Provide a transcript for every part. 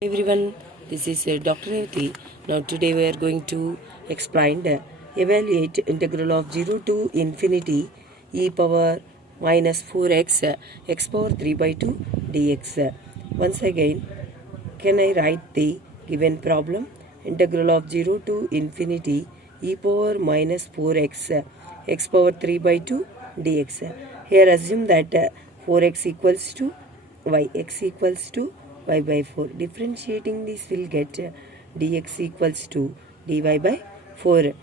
Everyone, this is Dr. Revati. Now today we are going to explain the evaluate integral of 0 to infinity e power minus 4x x power 3 by 2 dx. Once again, can I write the given problem? Integral of 0 to infinity e power minus 4x x power 3 by 2 dx. Here assume that 4x equals to y, x equals to y by 4. Differentiating this will get dx equals to dy by 4.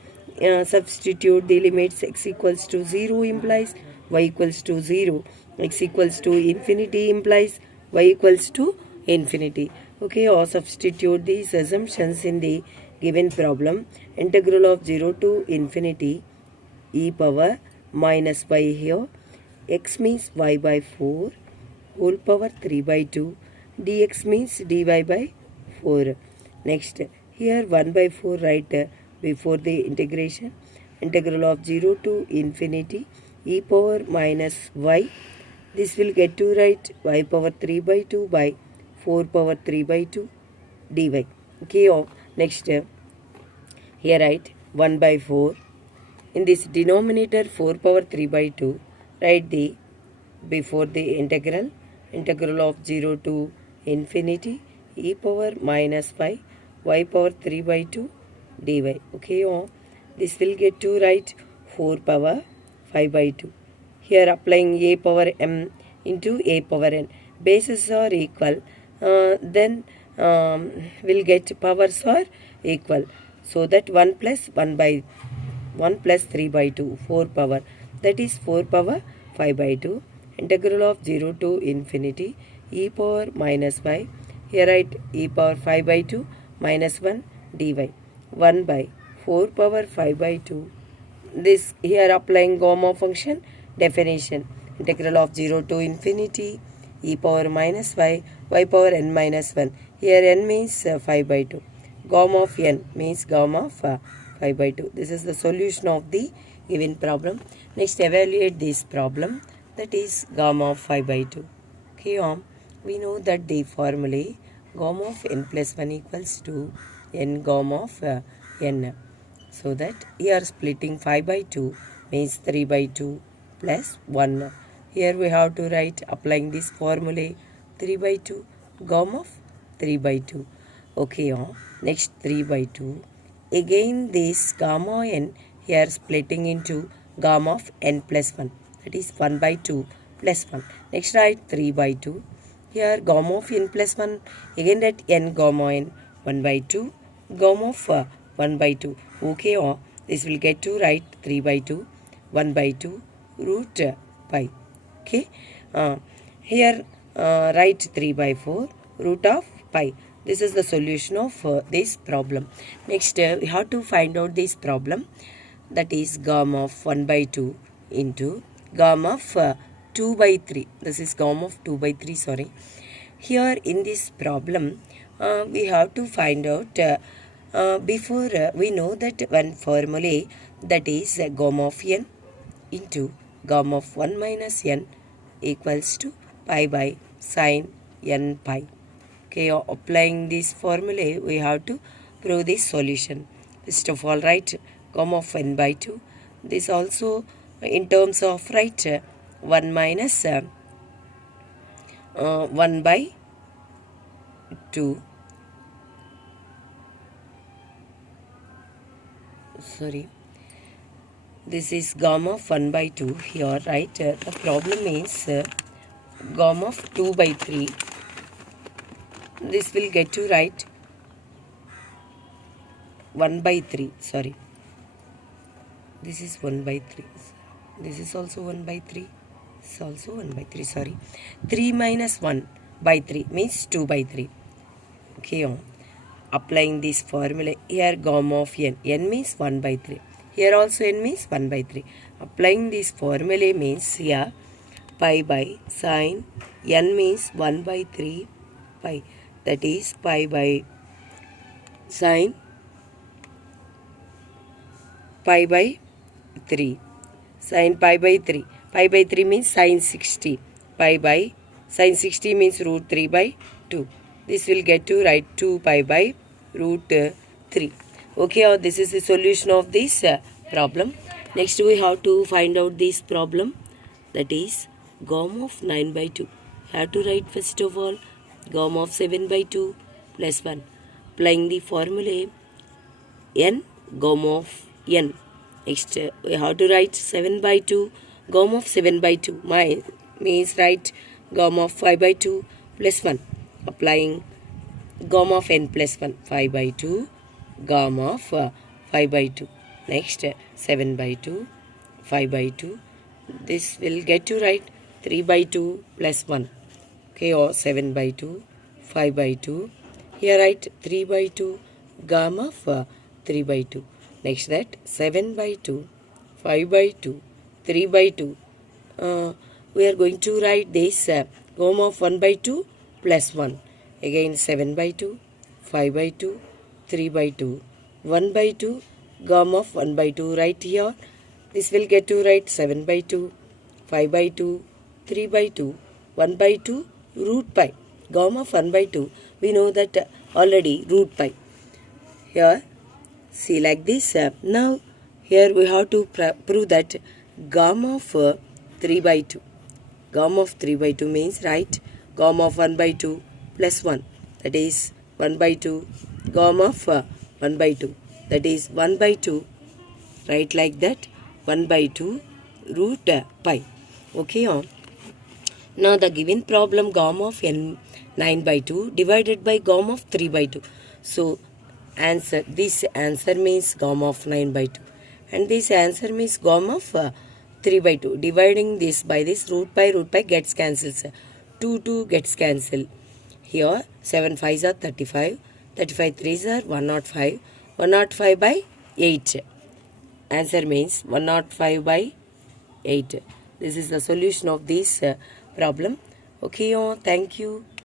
Substitute the limits x equals to 0 implies y equals to 0. X equals to infinity implies y equals to infinity. Okay, or substitute these assumptions in the given problem. Integral of 0 to infinity e power minus y here. X means y by 4 whole power 3 by 2. Dx means dy by 4. Next, here 1 by 4 write before the integration. Integral of 0 to infinity e power minus y. This will get to write y power 3 by 2 by 4 power 3 by 2 dy. Okay, next, here write 1 by 4. In this denominator 4 power 3 by 2, write the before the integral of 0 to infinity e power minus 5 y power 3 by 2 dy. Okay, this will get to write 4 power 5 by 2. Here applying a power m into a power n. Bases are equal, then will get powers are equal. So that 1 plus 1 by 1 plus 3 by 2, 4 power, that is 4 power 5 by 2. Integral of 0 to infinity e power minus 5. Here write e power 5 by 2 minus 1 dy. 1 by 4 power 5 by 2. This here applying gamma function definition. Integral of 0 to infinity e power minus 5 y power n minus 1. Here n means 5 by 2. Gamma of n means gamma of 5 by 2. This is the solution of the given problem. Next, evaluate this problem, that is gamma of 5 by 2. Okay, we know that the formulae gamma of n plus 1 equals to n gamma of n. So that here splitting 5 by 2 means 3 by 2 plus 1. Here we have to write applying this formulae 3 by 2 gamma of 3 by 2. Okay, next 3 by 2. Again this gamma n here splitting into gamma of n plus 1. That is 1 by 2 plus 1. Next write 3 by 2. Here gamma of n plus 1. Again write n gamma n 1 by 2. Gamma of 1 by 2. Okay, this will get to write 3 by 2. 1 by 2 root pi. Okay. Here write 3 by 4 root of pi. This is the solution of this problem. Next, we have to find out this problem, that is gamma of 1 by 2 into gamma of 2 by 3. This is gamma of 2 by 3, sorry. Here in this problem, we have to find out, before we know that one formulae, that is gamma of n into gamma of 1 minus n equals to pi by sine n pi. Okay, applying this formulae, we have to prove this solution. First of all, write gamma of n by 2. This also in terms of write 1 minus 1 by 2. Sorry. This is gamma of 1 by 2. Here, right? The problem is gamma of 2 by 3. This will get to write 1 by 3. Sorry. This is 1 by 3. This is also 1 by 3. This is also 1 by 3. Sorry. 3 minus 1 by 3 means 2 by 3. Okay. Applying this formula here, gamma of n. N means 1 by 3. Here also n means 1 by 3. Applying this formula means here pi by sine n means 1 by 3 pi. That is pi by sine pi by 3. Sine pi by 3. Pi by 3 means sine 60. Pi by sine 60 means root 3 by 2. This will get to right 2 pi by root 3. Okay, this is the solution of this problem. Next we have to find out this problem, that is GOM of 9 by 2. Have to write first of all GOM of 7 by 2 plus 1. Applying the formula n GOM of n. Next we have to write 7 by 2 GOM of 7 by 2 means write GOM of 5 by 2 plus 1. Applying GOM of n plus 1, 5 by 2 GOM of 5 by 2. Next 7 by 2, 5 by 2. This will get to write 3 by 2 plus 1. Okay, or 7 by 2, 5 by 2. Here write 3 by 2 GOM of 3 by 2. Next that 7 by 2, 5 by 2, 3 by 2. We are going to write this GOM of 1 by 2 plus 1. Again 7 by 2, 5 by 2, 3 by 2, 1 by 2, GOM of 1 by 2 right here. This will get to write 7 by 2, 5 by 2, 3 by 2, 1 by 2, root pi. GOM of 1 by 2, we know that already root pi. Here, see like this. Now, here we have to prove that GOM of 3 by 2. GOM of 3 by 2 means right GOM of 1 by 2 plus 1, that is 1 by 2 GOM of 1 by 2, that is 1 by 2, right like that 1 by 2 root pi. Okay, now the given problem GOM of n 9 by 2 divided by GOM of 3 by 2. So this answer means GOM of 9 by 2 and this answer means GOM of 3 by 2. Dividing this by this root pi gets cancelled. 2 gets cancelled. Here 7 5s are 35, 35 3s are 105, 105 by 8. Answer means 105 by 8. This is the solution of this problem. Okay, thank you.